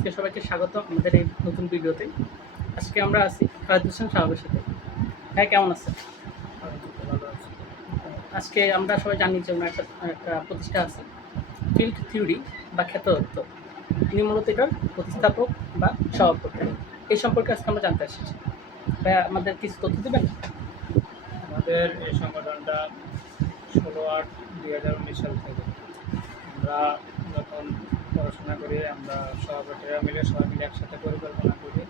আজকে সবাইকে স্বাগত আমাদের এই নতুন ভিডিওতে। আজকে আমরা আছি খালেদ হোসেন সাহেবের সাথে। হ্যাঁ, কেমন আছেন? ভালো আছে। আজকে আমরা সবাই জানি যে ওনার একটা একটা প্রতিষ্ঠান আছে, ফিল্ড থিওরি বা ক্ষেত্রতত্ত্ব। তিনি মূলত এটার প্রতিস্থাপক বা সভাপতি। এই সম্পর্কে আজকে আমরা জানতে এসেছি। ভাই, আমাদের কিছু তথ্য দেবেন? আমাদের এই সংগঠনটা 16/8/2019 সাল থেকে আমরা যখন পড়াশোনা করি, আমরা সহপাঠীরা মিলে সবাই মিলে একসাথে পরিকল্পনা করি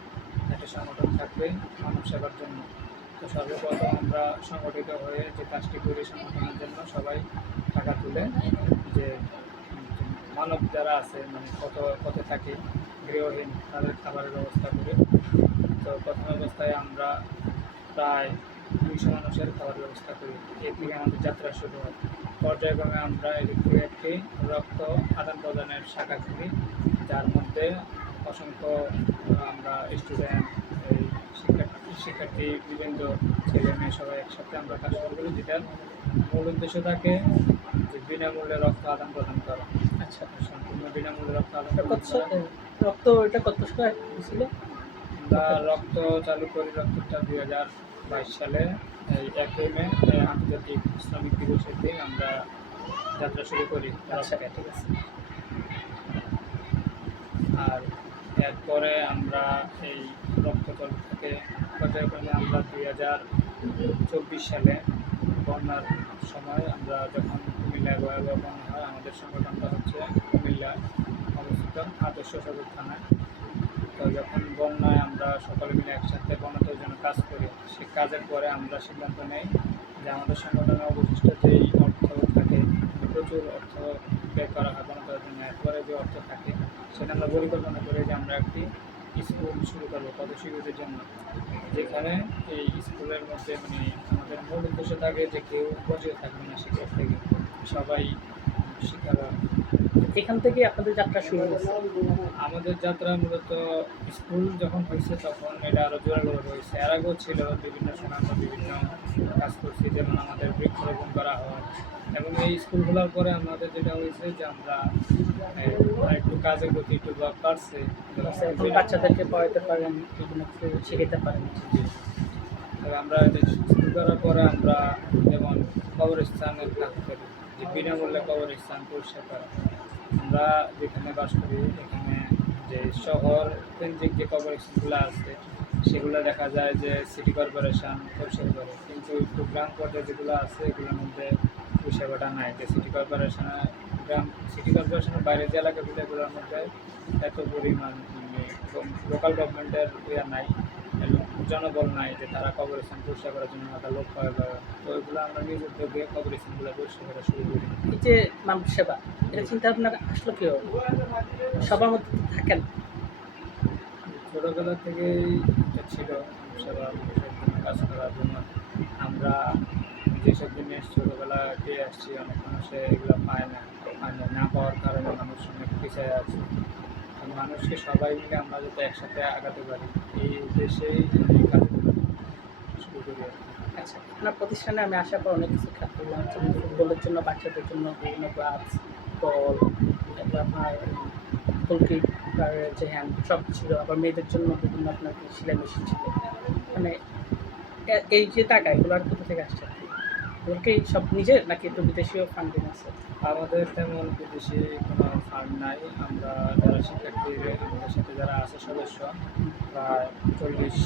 একটা সংগঠন থাকবে মানব সেবার জন্য। তো সর্বপ্রথম আমরা সংগঠিত হয়ে যে কাজটি করি সংগঠনের জন্য সবাই টাকা তুলে যে মানব যারা আছে মানে পথে থাকে গৃহহীন তাদের খাবারের ব্যবস্থা করি। তো প্রথম অবস্থায় আমরা প্রায় 200 মানুষের খাবার ব্যবস্থা করি। এর থেকে আমাদের যাত্রা শুরু হয়। পর্যায়ক্রমে আমরা এদিক থেকে একটি রক্ত আদান প্রদানের শাখা খুলি, যার মধ্যে অসংখ্য আমরা স্টুডেন্ট, এই শিক্ষার্থী বিভিন্ন ছেলে মেয়ে সবাই একসাথে আমরা কাজ শুরু করি, যেটার মূল উদ্দেশ্য থাকে যে বিনামূল্যে রক্ত আদান প্রদান করা। আচ্ছা, সম্পূর্ণ বিনামূল্যে রক্ত আদান এটা প্রদান করা। রক্ত এটা কত সময় ছিল? আমরা রক্ত চালু করি রক্তটা 2022 সালে এই 1 মে আন্তর্জাতিক শ্রমিক দিবসের দিন আমরা যাত্রা শুরু করি। আচ্ছা, ঠিক আছে। আর এরপরে আমরা এই রক্ত চালু থেকে পর্যায়ক্রমে আমরা 2024 সালে বন্যার সময় আমরা যখন কুমিল্লায় ভয়াবহ বন্যা হয়, আমাদের সংগঠনটা হচ্ছে কুমিল্লা অবস্থিত আদর্শ সদর থানায়। তো যখন বন্যায় আমরা সকলে মিলে একসাথে বন্যাদের জন্য কাজ করি, সেই কাজের পরে আমরা সিদ্ধান্ত নেই যে আমাদের সংগঠনের অবশিষ্ট যেই অর্থ থাকে, প্রচুর অর্থ ব্যয় করা হয় বন্যাদের জন্য, এরপরে যে অর্থ থাকে সেটা আমরা পরিকল্পনা করি যে আমরা একটি স্কুল শুরু করবো পদশিশুদের জন্য, যেখানে এই স্কুলের মধ্যে মানে আমাদের মূল উদ্দেশ্য থাকে যে কেউ বঞ্চিত থাকবে না শিক্ষা থেকে, সবাই শিক্ষা পাবে। এখান থেকে আপনাদের যাত্রা শুরু হয়েছে। আমাদের যাত্রা মূলত স্কুল যখন হয়েছে তখন এটা আরও জোরালো হয়েছে। এর আগেও ছিল বিভিন্ন সময় আমরা বিভিন্ন কাজ করছি, যেমন আমাদের বৃক্ষরোপণ করা হয়। এবং এই স্কুলগুলোর পরে আমাদের যেটা হয়েছে যে আমরা একটু কাজের প্রতি একটু বাড়ছে। এখন বাচ্চাদেরকে পড়াতে পারেন, বিভিন্ন কিছু শেখাতে পারেন। তবে আমরা স্কুল করার পরে আমরা যেমন কবরস্থানের কাজ করি, যে বিনামূল্যে কবরস্থান পরিষ্কার করা। আমরা যেখানে বাস করি এখানে যে শহর কেন্দ্রিক যে কবরস্থানগুলো আছে সেগুলো দেখা যায় যে সিটি কর্পোরেশন পরিষ্কার করে, কিন্তু একটু গ্রাম পর্যায়ে যেগুলো আছে এগুলোর মধ্যে ওই সেবাটা নাই। যে সিটি কর্পোরেশনের বাইরে যে এলাকাগুলো এগুলোর মধ্যে এত পরিমাণ লোকাল গভর্নমেন্টের ইয়ে নাই, জনবল নাই যে তারা কবরস্থান পরিষ্কার করার জন্য একটা লোক পাওয়া যায়। তো ওইগুলো আমরা নিজ উদ্যোগে কবরস্থানগুলো পরিষ্কার করা শুরু করি। এই যে মানব সেবা, এটা চিন্তা ভাবনা আসলো কি সবার মধ্যে তো থাকে না? ছোটোবেলা থেকেই এটা ছিল সেবা মানুষের জন্য কাজ করার জন্য। আমরা যেসব জিনিস ছোটোবেলা পেয়ে আসছি অনেক মানুষে এগুলো পায় না, না পাওয়ার কারণে মানুষ অনেক পিছিয়ে আছে। আর মানুষকে সবাই মিলে আমরা যাতে একসাথে আগাতে পারি এই উদ্দেশ্যেই এই কাজগুলো শুরু করি আর কি। আচ্ছা, আপনার প্রতিষ্ঠানে আমি আসার পর অনেক কিছু খেয়াল করলাম, যেমন ফুটবলের জন্য বাচ্চাদের জন্য বিভিন্ন ক্লাবস, বল, তারপর আপনার গোলকিক, যে হ্যান্ড সব ছিল। আবার মেয়েদের জন্য বিভিন্ন আপনার সেলাই মেশিন ছিল। মানে এই যে টাকা, এগুলো আর কোথা থেকে আসছে? এগুলোকে সব নিজের নাকি একটু বিদেশিও ফান্ডিং আছে? আমাদের তেমন বিদেশি কোনো ফান্ড নাই। আমরা যারা শিক্ষার্থী আমাদের সাথে যারা আছে সদস্য, প্রায় 40+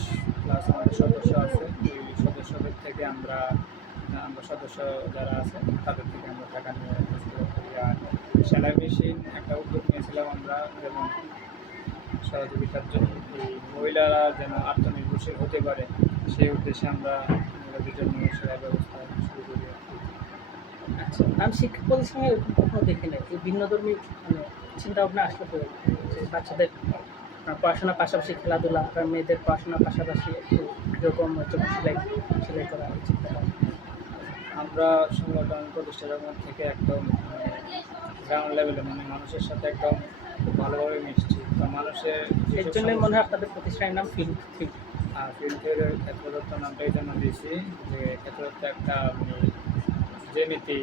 আমাদের সদস্য আছে। ওই সদস্যদের থেকে আমরা সদস্য যারা আছে তাদের থেকে আমরা টাকা নিয়ে কাজ করি। আর সেলাই মেশিন একটা উদ্যোগ নিয়েছিলাম আমরা, যেমন সহযোগিতার জন্য এই মহিলারা যেন আত্মনির্ভরশীল হতে পারে সেই উদ্দেশ্যে আমরা মহিলাদের জন্য সেলাই ব্যবস্থা শুরু করি। আচ্ছা, আমি শিক্ষা প্রতিষ্ঠানে এরকম কখনো দেখি নাই। এই ভিন্নধর্মী মানে চিন্তা ভাবনা আসলে করে যে বাচ্চাদের পড়াশোনার পাশাপাশি খেলাধুলা, আর মেয়েদের পড়াশোনার পাশাপাশি একটু গৃহকর্মের জন্য সেলাই করা এই চিন্তা ভাবনা। আমরা সংগঠন প্রতিষ্ঠা যখন থেকে একদম গ্রাউন্ড লেভেলে মানে মানুষের সাথে একদম খুব ভালোভাবে মিশছি। তো মানুষের এর জন্যই মনে হয় আপনাদের প্রতিষ্ঠানের নাম ফিল্ড থিওরি। ফিল্ড থিওরির ক্ষেত্রদত্ত নামটা এই জন্য দিয়েছি যে ক্ষেত্রদত্ত একটা মানে যে নীতি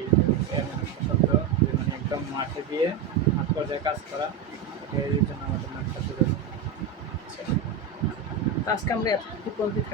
শব্দ, যে মানে একদম মাঠে দিয়ে মাঠ পর্যায়ে কাজ করা, এই জন্য আমাদের নামটা ছিল। তো আজকে আমরা এতটুকু পর্যন্ত